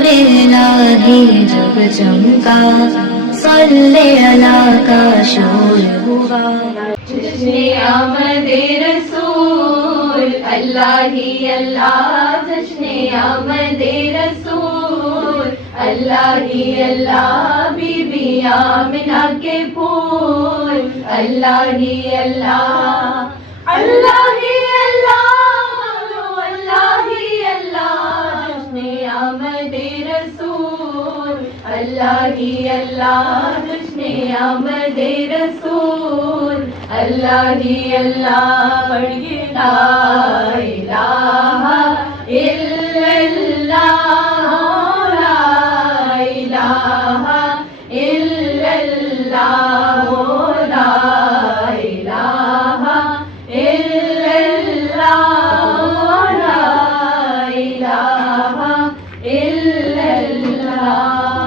نور الہی جب چمکا صلی اللہ کا شور ہوا جشن آمد رسول اللہ ہی اللہ جشن آمد رسول اللہ ہی اللہ بی بی آمنہ کے پھول اللہ ہی اللہ اللہ ہی اللہ اللہ ہی اللہ جشن آمد رسول اللہ ہی اللہ جشن آمد رسول اللہ ہی اللہ پڑھیے لا الہ الا اللہ لا الہ الا اللہ لا الہ الا اللہ لا الہ الا اللہ